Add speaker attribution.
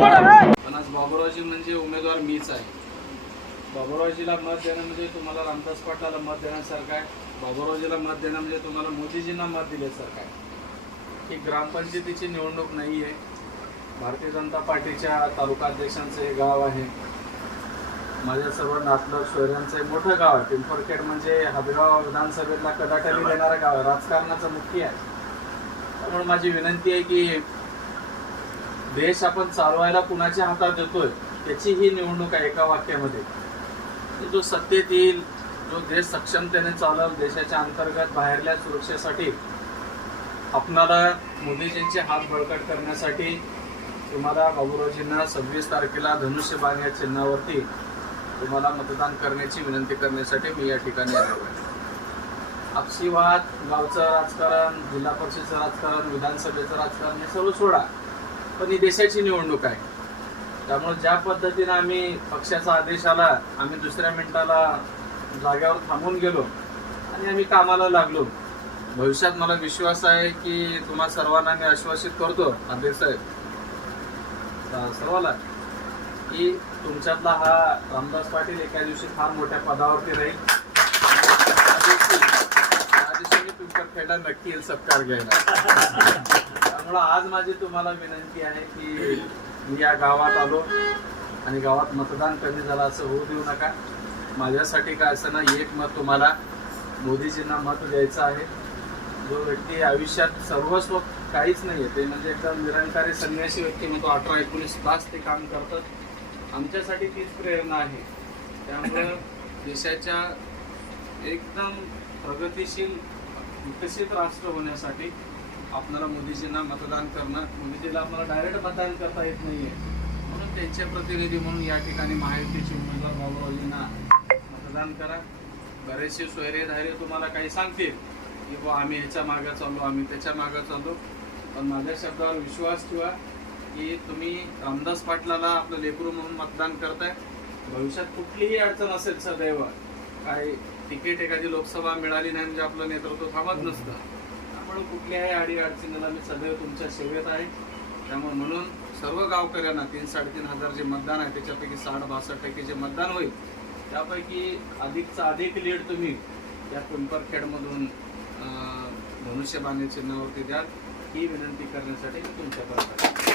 Speaker 1: पण आज बाबुरावजी म्हणजे उमेदवार मीच आहे. बाबुरावजीला मत देणं म्हणजे तुम्हाला रामदास पाटलाला मत देण्यासारखं आहे. बाबुरावजीला मत देणं म्हणजे तुम्हाला मोदीजींना मत दिल्यासारखं आहे. ही ग्रामपंचायतीची निवडणूक नाही आहे भारतीय जनता पार्टीच्या तालुका अध्यक्षांचं हे गाव आहे. माझ्या सर्व नातलग सोयऱ्यांचं एक मोठं गाव आहे. पिंपरखेड म्हणजे हदगाव विधानसभेतला कडाटली देणारा गाव आहे. राजकारणाचं मुख्य आहे. त्यामुळे माझी विनंती आहे की देश आपण चालवायला कुणाच्या हातात देतोय त्याची ही निवडणूक आहे एका वाक्यामध्ये. जो सत्तेत येईल जो देश सक्षमतेने चालव देशाच्या अंतर्गत बाहेरल्या सुरक्षेसाठी आपणाला मोदीजींचे हात बळकट करण्यासाठी तुम्हाला बाबूरावजींना सव्वीस तारखेला धनुष्यबाण या चिन्हावरती तुम्हाला मतदान करण्याची विनंती करण्यासाठी मी या ठिकाणी आलो आहे. आपसी वाद गावचं राजकारण जिल्हा परिषदचं राजकारण विधानसभेचं राजकारण हे सर्व सोडा. पण ही देशाची निवडणूक आहे. त्यामुळे ज्या पद्धतीनं आम्ही पक्षाचा आदेश आला आम्ही दुसऱ्या मिनिटाला जाग्यावर थांबून गेलो आणि आम्ही कामाला लागलो. भविष्यात मला विश्वास आहे की तुम्हा सर्वांना मी आश्वासित करतो अध्यक्ष साहेब. सर्वाला की तुमच्यातला हा रामदास पाटील एका दिवशी फार मोठ्या पदावरती राहील. त्या दिवशी- त्या दिवशी मी नक्की येईल सत्कार घ्यायला. त्यामुळं आज माझी तुम्हाला विनंती आहे की मी या गावात आलो आणि गावात मतदान कमी झालं असं होऊ देऊ नका. माझ्यासाठी काय असं ना एक मत तुम्हाला मोदीजींना मत द्यायचं आहे. जो व्यक्ती आयुष्यात सर्वस्व काहीच नाही आहे ते म्हणजे एकदम निरंकारी संन्यासी व्यक्ती म्हणतो अठरा एकोणीस तास ते काम करतात. आमच्यासाठी तीच प्रेरणा आहे. त्यामुळं देशाच्या एकदम प्रगतिशील विकसित राष्ट्र होण्यासाठी आपणाला मोदीजींना मतदान करणं मोदीजीला आपल्याला डायरेक्ट मतदान करता येत नाहीये. म्हणून त्यांचे प्रतिनिधी म्हणून या ठिकाणी महायुतीचे उमेदवार बाबूरावजींना मतदान करा. बरेचसे सोयरे तुम्हाला काही सांगतील की बुवा आम्ही ह्याच्या मागं चाललो आम्ही त्याच्या मागं चाललो. पण माझ्या शब्दावर विश्वास ठेवा की तुम्ही रामदास पाटलाला आपलं लेकरू म्हणून मतदान करताय. भविष्यात कुठलीही अडचण असेल सदैव काय तिकीट एखादी लोकसभा मिळाली नाही म्हणजे आपलं नेतृत्व थांबत नसतं. त्यामुळे कुठल्याही आडी अडचणीला मी सदैव तुमच्या सेवेत आहे. त्यामुळे म्हणून सर्व गावकऱ्यांना तीन साडेतीन हजार जे मतदान आहे त्याच्यापैकी साठ बासष्ट टक्के जे मतदान होईल त्यापैकी अधिकचा अधिक लीड तुम्ही या पिंपरखेडमधून अं, धनुष्यबाणी चिन्हावरती द्याल ही विनंती करण्यासाठी मी तुमच्यापर्यंत